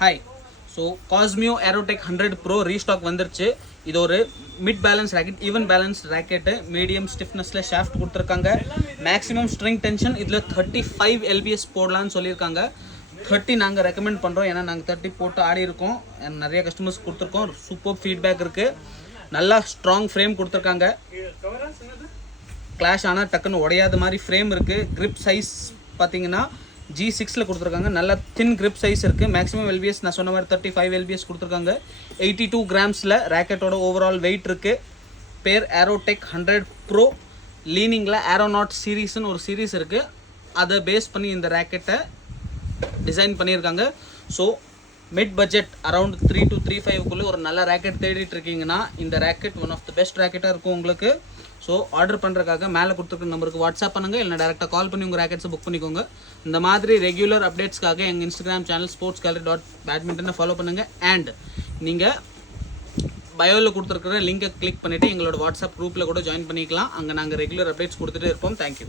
Hi. So Cosmio Aerotech 100 pro restock வந்துருச்சு. இது ஒரு mid balance racket, even balance racket, medium ஸ்டிஃப்னஸில் shaft கொடுத்துருக்காங்க. மேக்ஸிமம் ஸ்ட்ரிங் டென்ஷன் இதில் 35 LBS போடலான்னு சொல்லியிருக்காங்க. 30 நாங்கள் ரெக்கமெண்ட் பண்ணுறோம், ஏன்னா நாங்கள் 30 போட்டு ஆடி இருக்கோம், நிறைய கஸ்டமர்ஸ் கொடுத்துருக்கோம். சூப்பர் ஃபீட்பேக் இருக்குது. நல்லா ஸ்ட்ராங் ஃப்ரேம் கொடுத்துருக்காங்க. கிளாஷ் ஆனால் டக்குன்னு உடையாத மாதிரி ஃப்ரேம் இருக்குது. கிரிப் சைஸ் பார்த்தீங்கன்னா G6 கொடுத்துருக்காங்க. நல்ல தின் கிரிப் சைஸ் இருக்குது. மேக்ஸிமம் LBS நான் சொன்ன மாதிரி 35 LBS கொடுத்துருக்காங்க. 82 கிராம்ஸில் ராக்கெட்டோட ஓவரால் வெயிட் இருக்குது. பேர் ஏரோடெக் 100 ப்ரோ. லீனிங்கில் ஏரோநாட் சீரீஸ்னு ஒரு சீரீஸ் இருக்குது. அதை பேஸ் பண்ணி இந்த ராக்கெட்டை டிசைன் பண்ணியிருக்காங்க. So mid budget around 3 to 3.5 ஒரு நல்ல ராக்கெட் தேடிட்டு இருக்கீங்கன்னா இந்த racket one of the best ராக்கெட்டாக இருக்கும் உங்களுக்கு. ஸோ ஆர்டர் பண்ணுறதுக்காக மேலே கொடுத்துருக்க நம்பருக்கு வாட்ஸ்அப் பண்ணுங்கள், இல்லை டேரெக்டாக கால் பண்ணி உங்கள் ராக்கெட்ஸை புக் பண்ணிக்கோங்க. இந்த மாதிரி ரெகுலர் அப்டேட்ஸ்க்காக எங்கள் இன்ஸ்டாகிராம் சேனல் sportsgallery.badminton ஃபாலோ பண்ணுங்கள். அண்ட் நீங்கள் பயோவில் கொடுத்துருக்கிற லிங்கை கிளிக் பண்ணிவிட்டு எங்களோட வாட்ஸ்அப் குரூப்பில் கூட ஜாயின் பண்ணிக்கலாம். அங்கே நாங்கள் ரெகுலர் அப்டேட்ஸ் கொடுத்துட்டே இருப்போம். தேங்க்யூ.